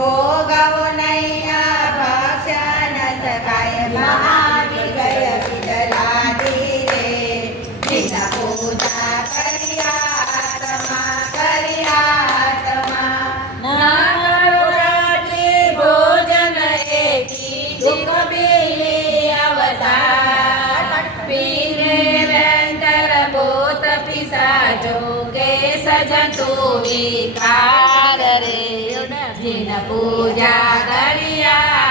ભોગવો નૈયા ભક્ષ્ય ન થકાય મહાવિજય વિદલા ધીરે દિન પૂજા કર્યા ભોજન એકી દુઃખ બિલી અવતાર પીને વેંતર ભૂત પિશાચો કે સજંતુ વિકાર રે જીન પૂજા કર્યા